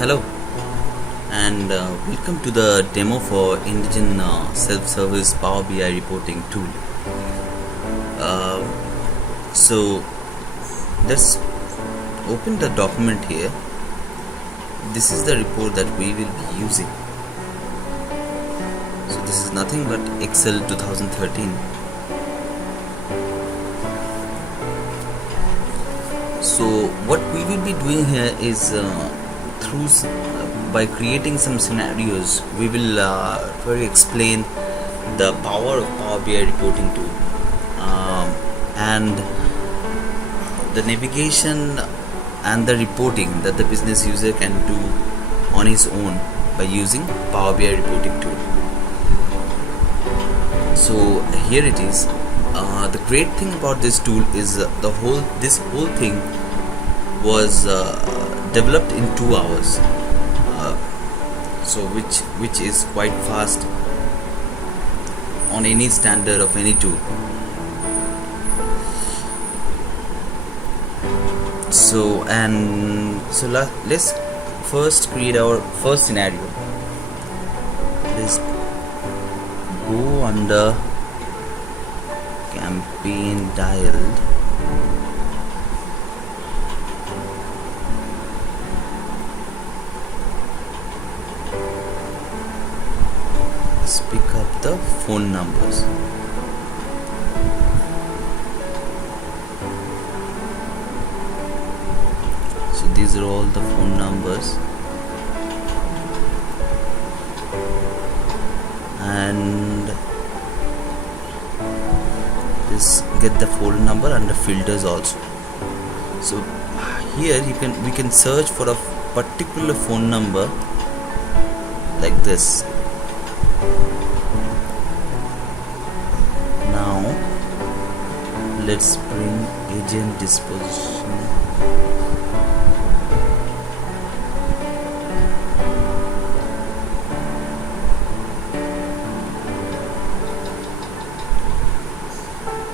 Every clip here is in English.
Hello and welcome to the demo for Indigen self-service Power BI reporting tool. So let's open the document here. This is the report that we will be using. So this is nothing but Excel 2013. So what we will be doing here is by creating some scenarios, we will try to explain the power of Power BI reporting tool and the navigation and the reporting that the business user can do on his own by using Power BI reporting tool. So here it is. The great thing about this tool is this whole thing was developed in 2 hours, so which is quite fast on any standard of any tool. So let's first create our first scenario. Let's go under campaign dialed. Let's pick up the phone numbers. So these are all the phone numbers, and just get the phone number under filters also. So here we can search for a particular phone number like this. Now let's bring agent disposition.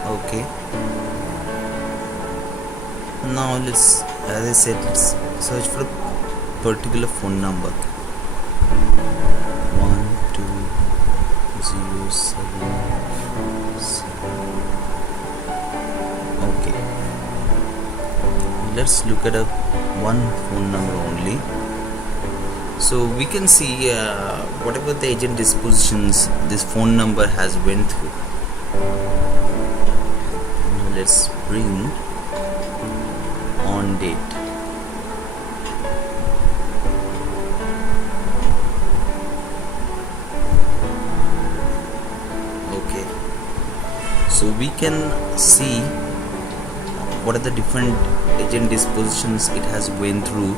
Okay, now let's, as I said, let's search for a particular phone number. 1207. Okay, let's look at one phone number only. So we can see whatever the agent dispositions this phone number has went through. Let's bring on date. Okay, so we can see what are the different agent dispositions it has went through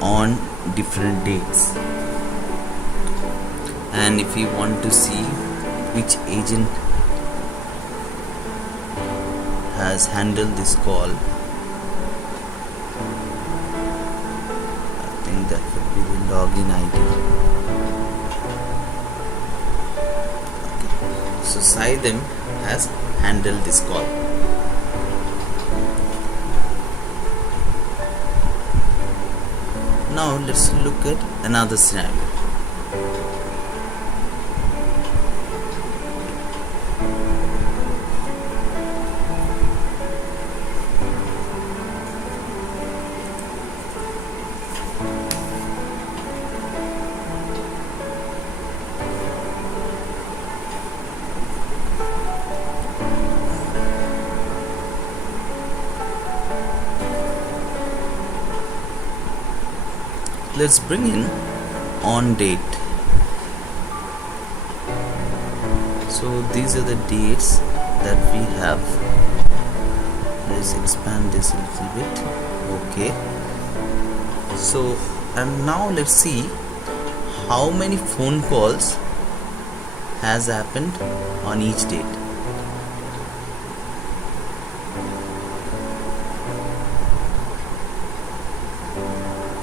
on different dates, and if we want to see which agent has handled this call, I think that would be the login ID. Okay. So Saidem has handled this call. Now let's look at another scenario. Let's bring in on date. So these are the dates that we have. Let's expand this a little bit. Okay, so and now let's see how many phone calls has happened on each date.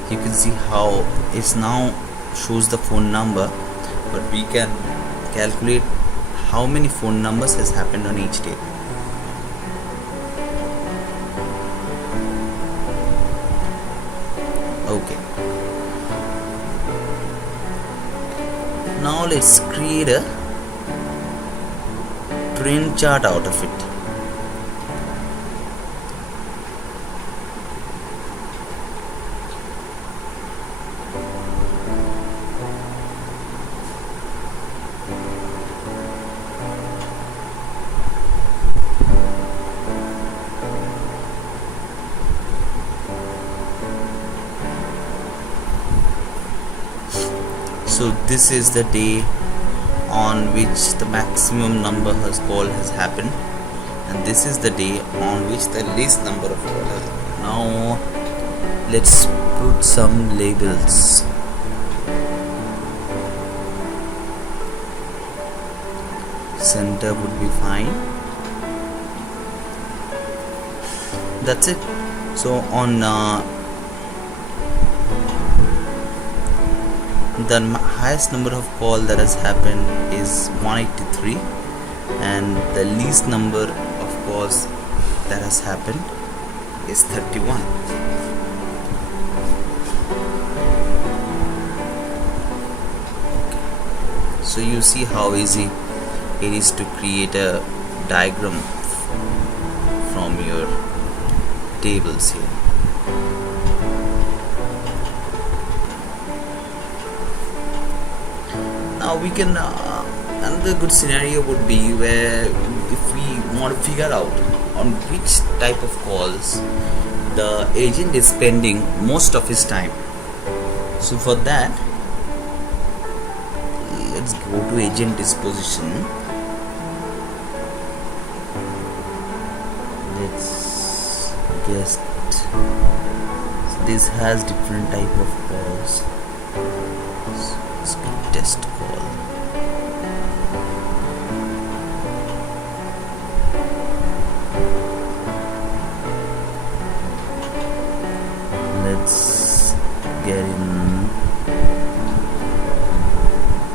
You can see how it's now shows the phone number, but we can calculate how many phone numbers has happened on each day. Okay, let's create a trend chart out of it. So this is the day on which the maximum number of call has happened, and this is the day on which the least number of call has happened. Now let's put some labels. Center would be fine. That's it. So on the highest number of call that has happened is 183, and the least number of calls that has happened is 31. So you see how easy it is to create a diagram from your tables here. Now we can another good scenario would be where if we want to figure out on which type of calls the agent is spending most of his time. So for that, let's go to agent disposition. Let's just, this has different type of calls. Test call. Let's get in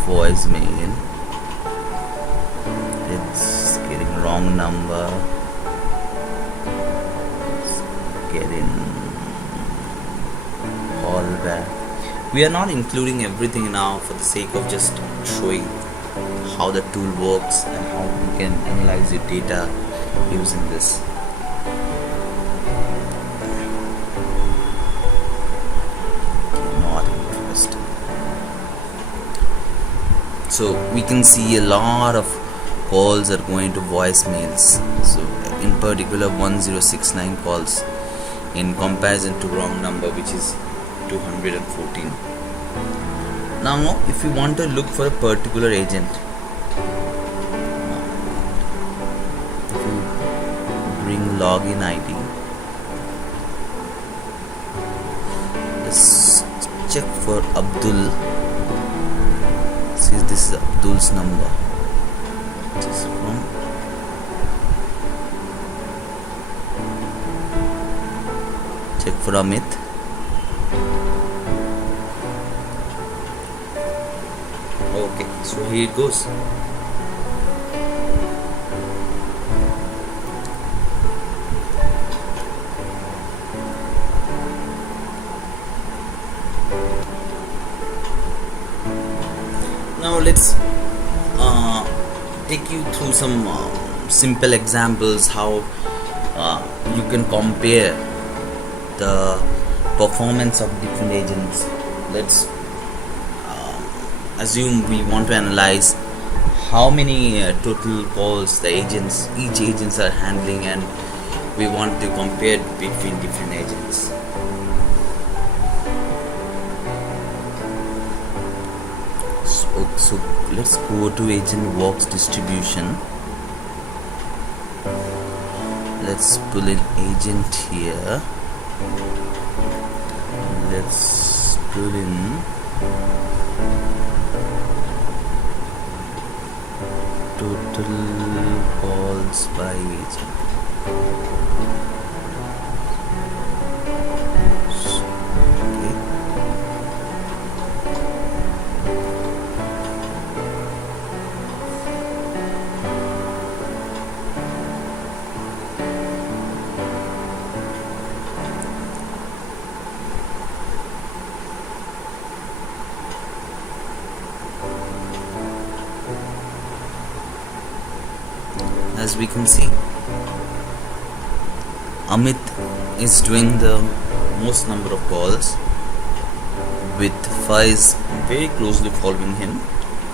voicemail. It's getting wrong number. Let's get in call back. We are not including everything now for the sake of just showing how the tool works and how we can analyze your data using this. Not interested. So we can see a lot of calls are going to voicemails. So in particular 1069 calls in comparison to wrong number, which is 214. Now if you want to look for a particular agent, if you bring login ID, let's check for Abdul. See, this is Abdul's number. It is from check for Amit. Okay, so here it goes. Now let's take you through some simple examples how you can compare the performance of different agents. Let's assume we want to analyze how many total calls the each agents are handling, and we want to compare between different agents. So let's go to agent works distribution. Let's pull in agent here. Let's pull in total calls by agent. as we can see, Amit is doing the most number of calls, with Faiz very closely following him,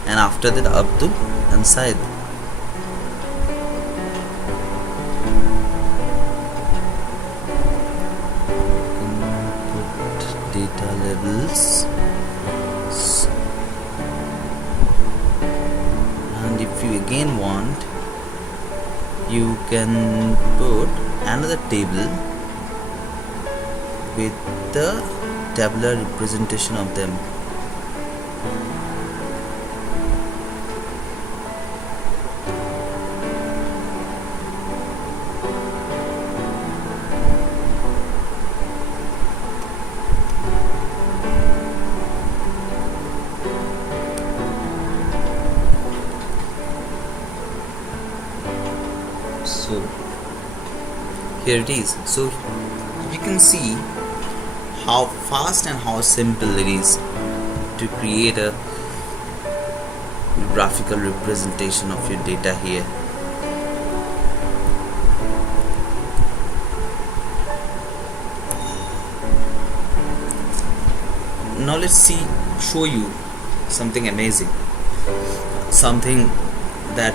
and after that Abdul and Said. Input data levels, and if you again want, you can put another table with the tabular representation of them. So here it is. So you can see how fast and how simple it is to create a graphical representation of your data here. Now let's show you something amazing, something that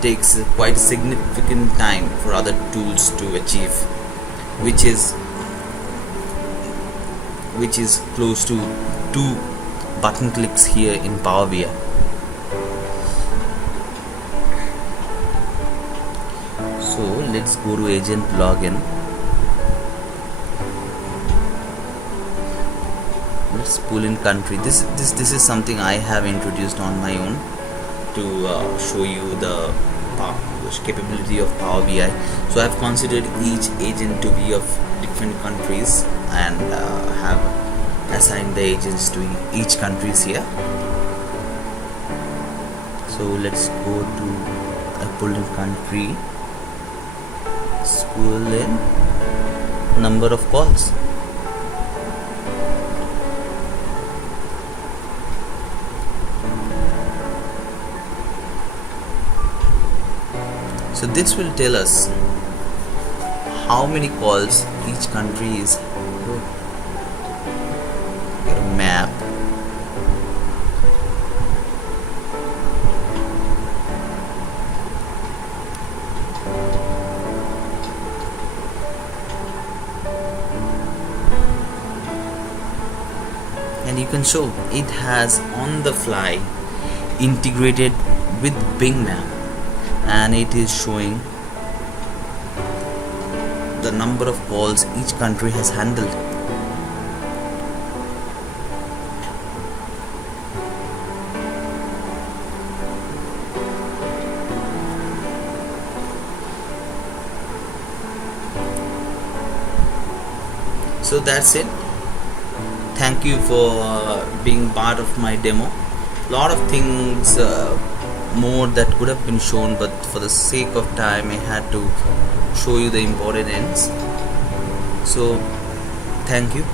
takes quite significant time for other tools to achieve, which is close to 2 button clicks here in Power BI. So let's go to agent login. Let's pull in country. This is something I have introduced on my own to show you the capability of Power BI. So I have considered each agent to be of different countries and have assigned the agents to each countries here. So let's go to a pull in country, pull in number of calls. So this will tell us how many calls each country is. Get a map. And you can show it has on the fly integrated with Bing Map, and it is showing the number of calls each country has handled. So that's it. Thank you for being part of my demo. Lot of things more that could have been shown, but for the sake of time I had to show you the important ends. So thank you.